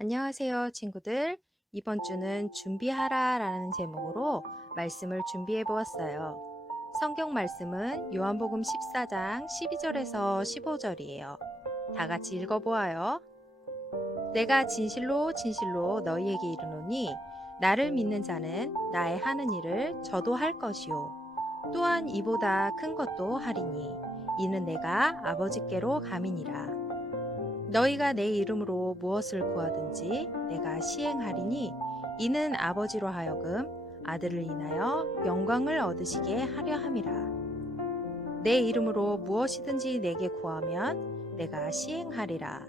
안녕하세요, 친구들. 이번 주는 준비하라 라는 제목으로 말씀을 준비해 보았어요. 성경 말씀은 요한복음 14장 12절에서 15절이에요. 다 같이 읽어보아요. 내가 진실로 진실로 너희에게 이르노니 나를 믿는 자는 나의 하는 일을 저도 할 것이요 또한 이보다 큰 것도 하리니 이는 내가 아버지께로 감이니라. 너희가 내 이름으로 무엇을 구하든지 내가 시행하리니 이는 아버지로 하여금 아들을 인하여 영광을 얻으시게 하려 함이라. 내 이름으로 무엇이든지 내게 구하면 내가 시행하리라.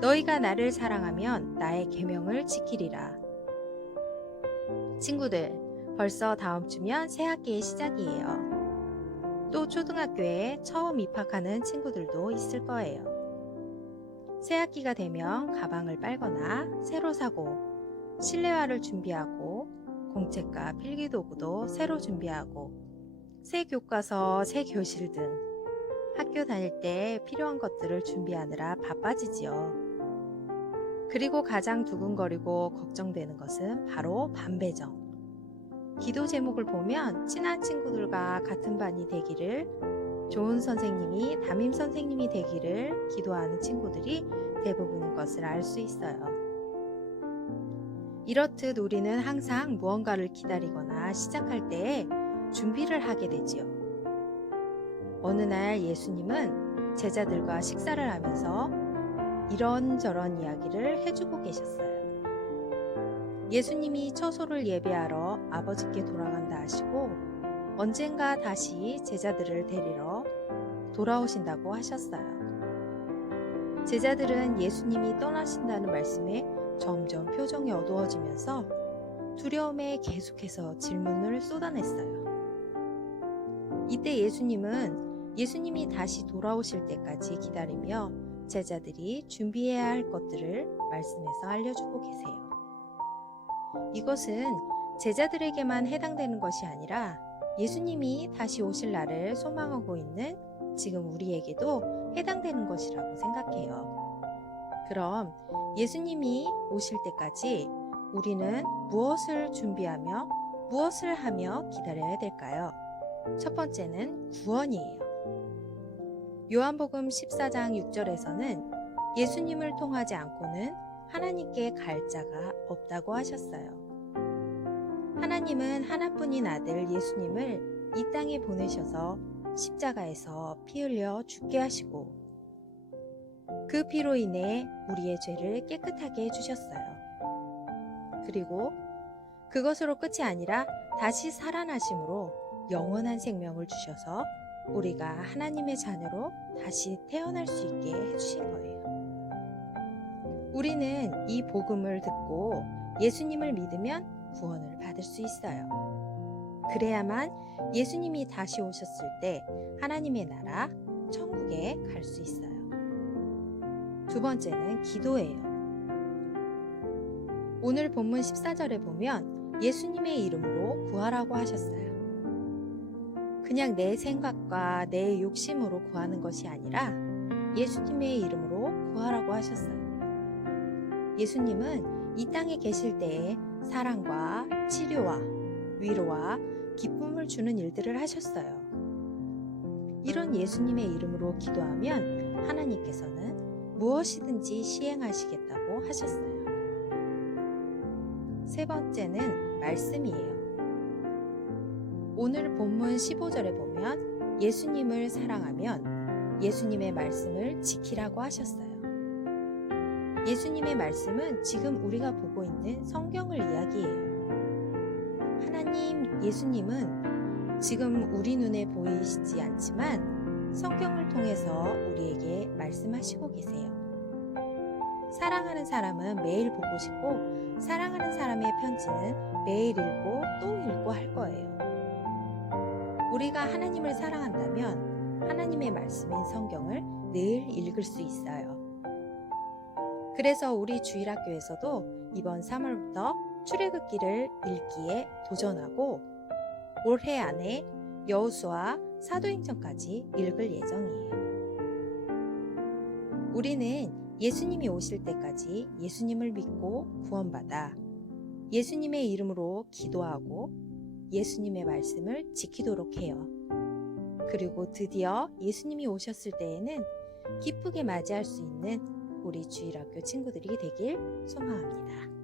너희가 나를 사랑하면 나의 계명을 지키리라. 친구들, 벌써 다음 주면 새 학기의 시작이에요. 또 초등학교에 처음 입학하는 친구들도 있을 거예요. 새학기가 되면 가방을 빨거나 새로 사고 실내화를 준비하고 공책과 필기도구도 새로 준비하고 새 교과서, 새 교실 등 학교 다닐 때 필요한 것들을 준비하느라 바빠지지요. 그리고 가장 두근거리고 걱정되는 것은 바로 반배정. 기도 제목을 보면 친한 친구들과 같은 반이 되기를, 좋은 선생님이 담임 선생님이 되기를 기도하는 친구들이 대부분인 것을 알 수 있어요. 이렇듯 우리는 항상 무언가를 기다리거나 시작할 때에 준비를 하게 되지요. 어느 날 예수님은 제자들과 식사를 하면서 이런저런 이야기를 해주고 계셨어요. 예수님이 처소를 예배하러 아버지께 돌아간다 하시고 언젠가 다시 제자들을 데리러 돌아오신다고 하셨어요. 제자들은 예수님이 떠나신다는 말씀에 점점 표정이 어두워지면서 두려움에 계속해서 질문을 쏟아냈어요. 이때 예수님이 다시 돌아오실 때까지 기다리며 제자들이 준비해야 할 것들을 말씀에서 알려주고 계세요. 이것은 제자들에게만 해당되는 것이 아니라 예수님이 다시 오실 날을 소망하고 있는 지금 우리에게도 해당되는 것이라고 생각해요. 그럼 예수님이 오실 때까지 우리는 무엇을 준비하며 무엇을 하며 기다려야 될까요? 첫 번째는 구원이에요. 요한복음 14장 6절에서는 예수님을 통하지 않고는 하나님께 갈 자가 없다고 하셨어요. 하나님은 하나뿐인 아들 예수님을 이 땅에 보내셔서 십자가에서 피 흘려 죽게 하시고 그 피로 인해 우리의 죄를 깨끗하게 해주셨어요. 그리고 그것으로 끝이 아니라 다시 살아나심으로 영원한 생명을 주셔서 우리가 하나님의 자녀로 다시 태어날 수 있게 해주신 거예요. 우리는 이 복음을 듣고 예수님을 믿으면 구원을 받을 수 있어요. 그래야만 예수님이 다시 오셨을 때 하나님의 나라, 천국에 갈 수 있어요. 두 번째는 기도예요. 오늘 본문 14절에 보면 예수님의 이름으로 구하라고 하셨어요. 그냥 내 생각과 내 욕심으로 구하는 것이 아니라 예수님의 이름으로 구하라고 하셨어요. 예수님은 이 땅에 계실 때에 사랑과 치료와 위로와 기쁨을 주는 일들을 하셨어요. 이런 예수님의 이름으로 기도하면 하나님께서는 무엇이든지 시행하시겠다고 하셨어요. 세 번째는 말씀이에요. 오늘 본문 15절에 보면 예수님을 사랑하면 예수님의 말씀을 지키라고 하셨어요. 예수님의 말씀은 지금 우리가 보고 있는 성경을 이야기해요. 하나님, 예수님은 지금 우리 눈에 보이시지 않지만 성경을 통해서 우리에게 말씀하시고 계세요. 사랑하는 사람은 매일 보고 싶고 사랑하는 사람의 편지는 매일 읽고 또 읽고 할 거예요. 우리가 하나님을 사랑한다면 하나님의 말씀인 성경을 늘 읽을 수 있어요. 그래서 우리 주일학교에서도 이번 3월부터 출애굽기를 읽기에 도전하고 올해 안에 여호수아 사도행전까지 읽을 예정이에요. 우리는 예수님이 오실 때까지 예수님을 믿고 구원받아 예수님의 이름으로 기도하고 예수님의 말씀을 지키도록 해요. 그리고 드디어 예수님이 오셨을 때에는 기쁘게 맞이할 수 있는 우리 주일학교 친구들이 되길 소망합니다.